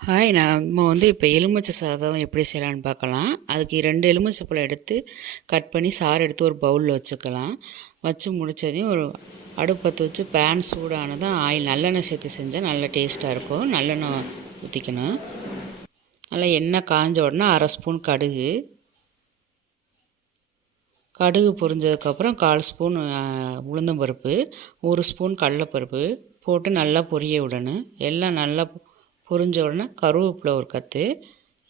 Hi நம்ம இப்போ எலுமிச்சை சாதம் எப்படி செய்யலான்னு பார்க்கலாம். அதுக்கு 2 எலுமிச்சை பழம் எடுத்து கட் பண்ணி சாறு எடுத்து ஒரு பவுலில் வச்சுக்கலாம். வச்சு முடித்ததையும் ஒரு அடுப்பத்தை வச்சு பேன் சூடானதும் ஆயில் நல்லெண்ணெய் சேர்த்து செஞ்சால் நல்லா டேஸ்ட்டாக இருக்கும். நல்லெண்ணெய் ஊற்றிக்கணும். நல்லா எண்ணெய் காஞ்ச உடனே 1/2 ஸ்பூன் கடுகு பொரிஞ்சதுக்கப்புறம் 1/4 ஸ்பூன் உளுந்தம்பருப்பு, 1 ஸ்பூன் கடலைப்பருப்பு போட்டு நல்லா பொரிய விடணும். எல்லாம் நல்லா பொரிஞ்ச உடனே கருவேப்பிலை ஒரு கத்து,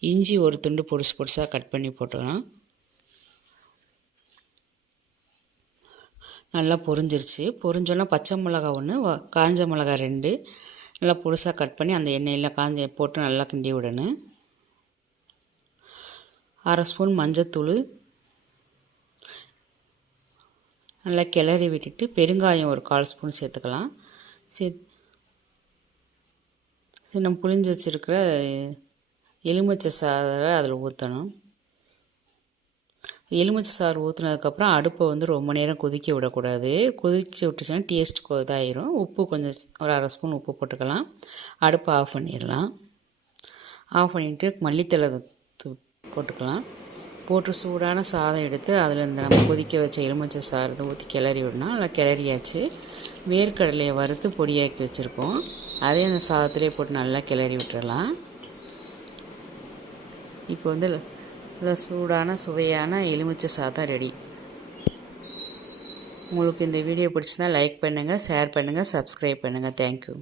இஞ்சி ஒரு துண்டு பொடிசாக கட் பண்ணி போட்டுக்கலாம். நல்லா பொரிஞ்சிருச்சு. பொரிஞ்சோன்னா பச்சை மிளகா 1, காஞ்ச மிளகா 2 நல்லா பொடிசாக கட் பண்ணி அந்த எண்ணெயில் காஞ்ச போட்டு நல்லா கிண்டி விடணும். 1/2 ஸ்பூன் மஞ்சத்தூள் நல்லா கிளறி விட்டுட்டு பெருங்காயம் ஒரு 1/4 ஸ்பூன் சேர்த்துக்கலாம். நம்ம புளிஞ்சு வச்சுருக்கிற எலுமிச்சை சாறை அதில் ஊற்றணும். எலுமிச்சை சாறு ஊற்றுனதுக்கப்புறம் அடுப்பை ரொம்ப நேரம் கொதிக்க விடக்கூடாது. கொதிக்க விட்டுச்சுன்னா டேஸ்ட் இதாயிரும். உப்பு கொஞ்சம் ஒரு 1/2 ஸ்பூன் உப்பு போட்டுக்கலாம். அடுப்பை ஆஃப் பண்ணிடலாம். ஆஃப் பண்ணிவிட்டு மல்லித்தழை போட்டுக்கலாம். போட்டு சூடான சாதம் எடுத்து அதில் இந்த நம்ம கொதிக்க வச்ச எலுமிச்சை சாறு ஊற்றி கிளறி விடணும். நல்லா கிளறியாச்சு. வேர்க்கடலையை வறுத்து பொடியாக்கி வச்சுருக்கோம். அதே அந்த சாதத்திலே போட்டு நல்லா கிளறி விட்டுறலாம். இப்போ நல்லா சூடான சுவையான எலுமிச்சை சாதம் ரெடி. உங்களுக்கு இந்த வீடியோ பிடிச்சிருந்தா லைக் பண்ணுங்கள், ஷேர் பண்ணுங்கள், சப்ஸ்கிரைப் பண்ணுங்கள். தேங்க்யூ.